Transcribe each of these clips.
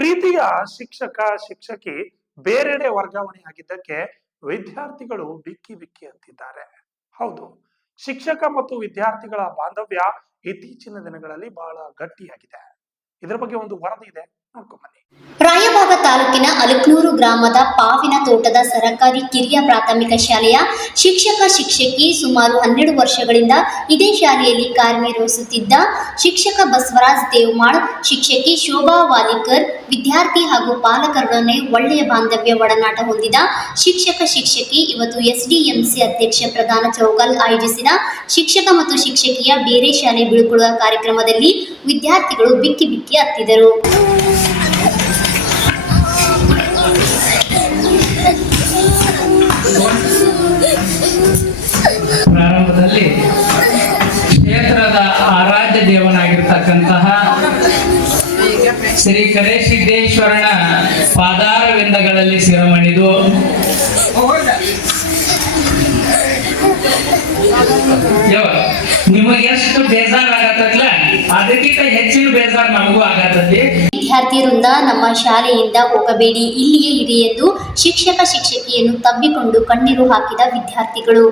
ಪ್ರೀತಿಯ ಶಿಕ್ಷಕ ಶಿಕ್ಷಕಿ ಬೇರೆಡೆ ವರ್ಗಾವಣೆ ಆಗಿದ್ದಕ್ಕೆ ವಿದ್ಯಾರ್ಥಿಗಳು ಬಿಕ್ಕಿ ಬಿಕ್ಕಿ ಅಂತಿದ್ದಾರೆ. ಹೌದು, ಶಿಕ್ಷಕ ಮತ್ತು ವಿದ್ಯಾರ್ಥಿಗಳ ಬಾಂಧವ್ಯ ಇತ್ತೀಚಿನ ದಿನಗಳಲ್ಲಿ ಬಹಳ ಗಟ್ಟಿಯಾಗಿದೆ. ಇದರ ಬಗ್ಗೆ ಒಂದು ವರದಿ ಇದೆ, ನೋಡ್ಕೊಂಡ್ ಬನ್ನಿ. ರಾಯಬಾಗ ತಾಲೂಕಿನ ಅಲಕ್ನೂರು ಗ್ರಾಮದ ಪಾವಿನ ತೋಟದ ಸರಕಾರಿ ಕಿರಿಯ ಪ್ರಾಥಮಿಕ ಶಾಲೆಯ ಶಿಕ್ಷಕ ಶಿಕ್ಷಕಿ ಸುಮಾರು 12 ವರ್ಷಗಳಿಂದ ಇದೇ ಶಾಲೆಯಲ್ಲಿ ಕಾರ್ಯನಿರ್ವಹಿಸುತ್ತಿದ್ದ ಶಿಕ್ಷಕ ಬಸವರಾಜ್ ದೇವಮಾಳ್, ಶಿಕ್ಷಕಿ ಶೋಭಾ ವಾಲಿಕರ್, ವಿದ್ಯಾರ್ಥಿ ಹಾಗೂ ಪಾಲಕರೊಡನೆ ಒಳ್ಳೆಯ ಬಾಂಧವ್ಯ ಒಡನಾಟ ಹೊಂದಿದ ಶಿಕ್ಷಕ ಶಿಕ್ಷಕಿ ಇವತ್ತು ಎಸ್ಡಿಎಂಸಿ ಅಧ್ಯಕ್ಷ ಪ್ರಧಾನ ಚೌಗಲ್ ಆಯೋಜಿಸಿದ ಶಿಕ್ಷಕ ಮತ್ತು ಶಿಕ್ಷಕಿಯ ಬೇರೆ ಶಾಲೆ ಬೀಳ್ಕೊಡುವ ಕಾರ್ಯಕ್ರಮದಲ್ಲಿ ವಿದ್ಯಾರ್ಥಿಗಳು ಬಿಕ್ಕಿ ಬಿಕ್ಕಿ ಹತ್ತಿದರು. ಪ್ರಾರಂಭದಲ್ಲಿ ಕ್ಷೇತ್ರದ ಆರಾಧ್ಯ ದೇವನಾಗಿರ್ತಕ್ಕಂತಹ ಶ್ರೀ ಕರೇಸಿದ್ದೇಶ್ವರನ ಪಾದಾರವಿಂದಗಳಲ್ಲಿ ಶಿರಮಣಿದು ನಿಮಗೆ ಎಷ್ಟು ಬೇಜಾರಾಗತ್ತಲ್ಲ ಅದಕ್ಕಿಂತ ಹೆಚ್ಚಿನ ಬೇಜಾರು ನಮಗೂ ಆಗತ್ತಲ್ಲಿ. ವಿದ್ಯಾರ್ಥಿಯರಿಂದ ನಮ್ಮ ಶಾಲೆಯಿಂದ ಹೋಗಬೇಡಿ, ಇಲ್ಲಿಯೇ ಇರಿ ಎಂದು ಶಿಕ್ಷಕ ಶಿಕ್ಷಕಿಯನ್ನು ತಬ್ಬಿಕೊಂಡು ಕಣ್ಣೀರು ಹಾಕಿದ ವಿದ್ಯಾರ್ಥಿಗಳು.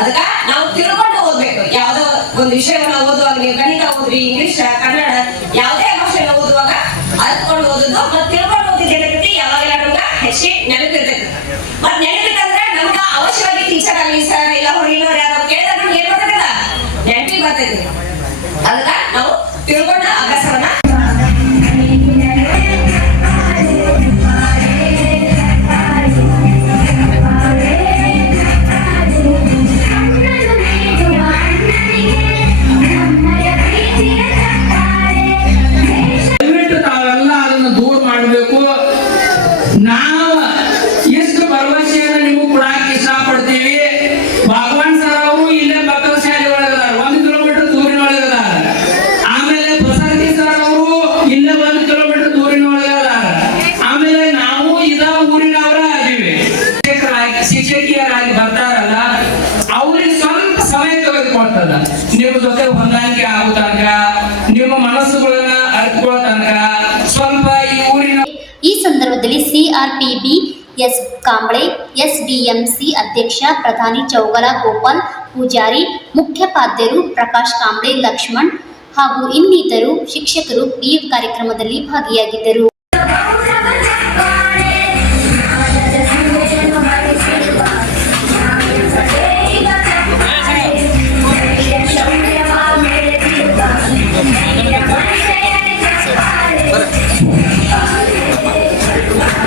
ಅದಕ್ಕ ನಾವು ತಿಳ್ಕೊಂಡು ಓದ್ಬೇಕು. ಯಾವ್ದೋ ಒಂದು ವಿಷಯವನ್ನ ಓದುವಾಗ ನೀವು ಗಣಿತ ಓದ್ರಿ, ಇಂಗ್ಲಿಷ್, ಕನ್ನಡ ಯಾವುದೇ ಭಾಷೆನ ಓದುವಾಗ ಅರ್ತ್ಕೊಂಡು ಓದುದು ಮತ್ತೆ ತಿಳ್ಕೊಂಡು ಓದಿದ್ದೇನೆ ಯಾವಾಗಲ ನಮ್ಗ ಹೆಚ್ಚಿ ನೆನಪಿರ್ತೈತಿ. ಮತ್ ನೆನಪಿತ್ತಂದ್ರೆ ನಮ್ಗ ಅವಶ್ಯವಾಗಿ ಟೀಚರ್ ಆಗಲಿ ಸರ್ ಇಲ್ಲ ಹೊರಗಿನವ್ರು ಯಾರು ಕೇಳಿದ್ರೆ ನಮ್ಗೆ ಏನ್ ಬರ್ತೈತಲ್ಲ ನೆನಪಿಗೆ ಬರ್ತೈತಿ. ಅದಕ್ಕ ನಾವು ತಿಳ್ಕೊಂಡ ಅಭ್ಯಾಸವನ್ನ ನಾವು ಎಷ್ಟು ಭರವಸೆಯನ್ನು ನಿಮಗೂ ಕೊಡಕ್ಕೆ ಇಷ್ಟಪಡ್ತೀವಿ. ಭಗವಾನ್ ಸರ್ ಅವರು ಇಲ್ಲೇ ಮಕ್ಕಳ ಶಾಲೆ ಒಳಗದಾರ, 1 ಕಿಲೋಮೀಟರ್ ದೂರಿನ ಒಳಗದಾರ. ಆಮೇಲೆ ಬಸರ್ತಿ ಸರ್ ಅವರು ಇಲ್ಲೇ 1 ಕಿಲೋಮೀಟರ್ ದೂರಿನ ಒಳಗದಾರ. ಆಮೇಲೆ ನಾವು ಇದ ಊರಿನವರ ಅದೀವಿ. ಶಿಕ್ಷಕಿಯರಾಗಿ ಬರ್ತಾರಲ್ಲ ಅವ್ರಿಗೆ ಸ್ವಲ್ಪ ಸಮಯ ತೆಗೆದುಕೊಳ್ತದ ನಿಮ್ಮ ಜೊತೆ ಹೊಂದಾಣಿಕೆ ಆಗೋ ತನಕ, ನಿಮ್ಮ ಮನಸ್ಸುಗಳನ್ನ ಅರ್ಥಕೊಳ್ಳೋ ತನಕ ಸ್ವಲ್ಪ ಈ ಊರಿನ. ಈ ಸಂದರ್ಭದಲ್ಲಿ ಸಿಆರ್ಪಿಬಿ ಎಸ್ ಕಾಂಬ್ಳೆ, ಎಸ್ಡಿಎಂಸಿ ಅಧ್ಯಕ್ಷ ಪ್ರಧಾನಿ ಚೌಗಲ ಗೋಪಾಲ್ ಪೂಜಾರಿ, ಮುಖ್ಯೋಪಾಧ್ಯಾಯರು ಪ್ರಕಾಶ್ ಕಾಂಬ್ಳೆ, ಲಕ್ಷ್ಮಣ್ ಹಾಗೂ ಇನ್ನಿತರು ಶಿಕ್ಷಕರು ಈ ಕಾರ್ಯಕ್ರಮದಲ್ಲಿ ಭಾಗಿಯಾಗಿದ್ದರು.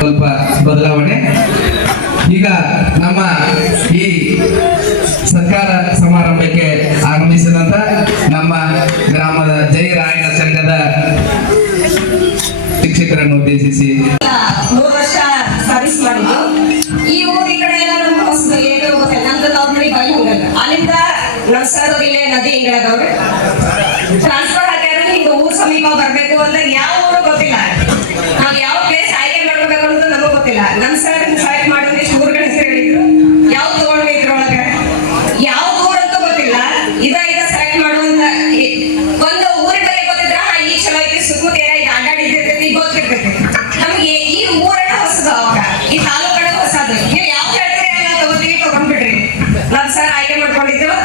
ಸ್ವಲ್ಪ ಬದಲಾವಣೆ. ಈಗ ನಮ್ಮ ಈ ಸತ್ಕಾರ ಸಮಾರಂಭಕ್ಕೆ ಆಗಮಿಸಿದಂತ ನಮ್ಮ ಗ್ರಾಮದ ಜೈ ರಾಯಣ ಸಂಘದ ಶಿಕ್ಷಕರನ್ನು ಉದ್ದೇಶಿಸಿ 3 ವರ್ಷ ಸರ್ವಿಸ್ ಮಾಡಿದ್ದು. ಈ ಊರಿ ಕಡೆ ಎಲ್ಲ ನಮ್ಮ ಹೊಸದು ಏನು ಗೊತ್ತಿಲ್ಲ, ನಮ್ದು ನಾರ್ಮಲಿ ಬಳಿ ಹೋಗಲ್ಲ. ಅಲ್ಲಿಂದ ನಮ್ಮ ಸರ್ ಇಲ್ಲೇ ನದಿ ಹಿಂಗಳದವ್ರು ಟ್ರಾನ್ಸ್ಫರ್ ಹಾಕ್ಯಾರ. ಹಿಂಗ ಊರ್ ಸಮೀಪ ಬರ್ಬೇಕು ಅಂದ್ರೆ ಯಾವ ಊರು ಗೊತ್ತಿಲ್ಲ, ನಾವ್ ಯಾವ ಪ್ಲೇಸ್ ಆಯ್ಕೆ ಮಾಡ್ಕೋಬೇಕು ಅನ್ನೋದು ನಮಗೂ ಗೊತ್ತಿಲ್ಲ. ನಮ್ ಸರ್ ಸೆಲೆಕ್ಟ್ ಮಾಡಿದ್ರೆ ಊರುಗಳ ಹೆಸರು ಹೇಳಿದ್ರು, ಯಾವ್ದು ತಗೊಂಡ್ವಿ ಇದ್ರೊಳಗ ಯಾವ ಊರಂತೂ ಗೊತ್ತಿಲ್ಲ. ಇದ ಸೆಲೆಕ್ಟ್ ಮಾಡುವಂತ ಒಂದು ಊರಿನ ಬಗ್ಗೆ ಗೊತ್ತಿದ್ರ ಈ ಚಲೋ ಐತಿ, ಸುತ್ತಮುತ್ತ ಏನಾಯ್ತು ಅಡ್ಡಾಡಿರ್ತೈತಿ ಗೊತ್ತಿರ್ತೈತಿ. ನಮ್ಗೆ ಈ ಊರನ್ನ ಹೊಸದು, ಅವಾಗ ಈ ತಾಲೂಕಡ ಹೊಸದು. ನೀವು ಯಾವ್ದು ಹೇಳ್ತೀರಿ ಎಲ್ಲ ತಗೋತೀವಿ, ತಗೊಂಡ್ಬಿಡ್ರಿ. ನಮ್ ಸರ್ ಆಯ್ಕೆ ಮಾಡ್ಕೊಂಡಿದ್ರು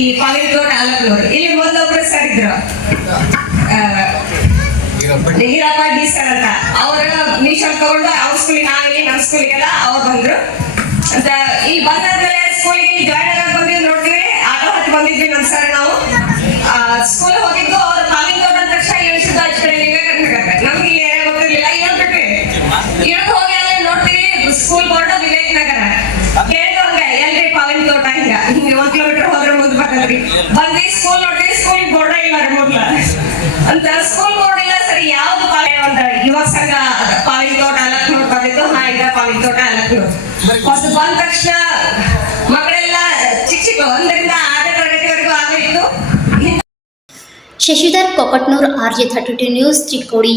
ಈ ಪಾವಿನ ತೋಟ ಅಲಕ್ನೂರು. ಇಲ್ಲಿ ಮೊದಲೊಬ್ರು ಸರ್ ಇದ್ರು, ಹೀರಪ್ಪ ಡಿ ಸರ್ ಅಂತ. ಅವ್ರ ಮೀಶಲ್ ತಗೊಂಡು ಅವ್ರ ಸ್ಕೂಲಿಗೆ ಆಗಲಿ ನಮ್ಮ ಸ್ಕೂಲಿಗೆಲ್ಲ ಅವ್ರು ಬಂದ್ರು ಅಂತ. ಇಲ್ಲಿ ಬಂದಾದ್ಮೇಲೆ ಸ್ಕೂಲಿಗೆ ಜಾಯ್ನ್ ಆಗಕ್ ಬಂದಿವಿ, ನೋಡ್ತೀವಿ ಆಟೋ ಹತ್ತಿ ಬಂದಿದ್ವಿ ನಮ್ ಸರ್. ನಾವು ಸ್ಕೂಲ್ ಹೋಗಿದ್ದು ಅವ್ರ ಪಾವಿನ ತೋಟ ಅಂದ ತಕ್ಷಣ ಇಳಿಸಿದ್ದು ಅಚ್ಚ ಕಡೆ ಲಿಂಗಕರ್ನಾಟಕ. ನಮ್ಗೆ ಇಲ್ಲಿ ಏನೇ ಗೊತ್ತಿರ್ಲಿಲ್ಲ, ಇಳ್ಬಿಟ್ವಿ. ಇಳ್ದು ಹೋಗಿ ಅಲ್ಲೇ ನೋಡ್ತೀವಿ ಸ್ಕೂಲ್ ಬೋರ್ಡ್ ವಿವೇಕ್ ನಗರ. ಕೇಳಿದ್ರು ಹಂಗ ಎಲ್ರಿ ಪಾವಿನ ತೋಟ ಹಿಂಗ 1 ಕಿಲೋಮೀಟರ್ ಹೋದ್ರೆ ಮುಂದೆ ಬರ್ತದ್ರಿ. ಬಂದ್ವಿ ಸ್ಕೂಲ್ ನೋಡ್ತೀವಿ, ಸ್ಕೂಲ್ ಬೋರ್ಡ್ ಇಲ್ಲ ಮೊದ್ಲ ಅಂತ. ಸ್ಕೂಲ್ ಬೋರ್ಡ್ ಇಲ್ಲ, ಸರಿ ಯಾವ್ದು ಒಂದು ಯುವಕ ಸಂಘ ಪಾವಿನ ತೋಟ ಅಲಕ್ನೂರು ಬಂದಿತ್ತು. ಈಗ ಪಾವಿನ ತೋಟ ಅಲಕ್ನೂರು ಹೊಸ ಬಂದ ತಕ್ಷಣ ಮಕ್ಕಳೆಲ್ಲ ಚಿಕ್ಕ ಚಿಕ್ಕ 1ರಿಂದ 6ನೇ ತರಗತಿವರೆಗೂ ಆಗಿತ್ತು. Shashidhar Kokatnur, RJ32 news, Chikkodi.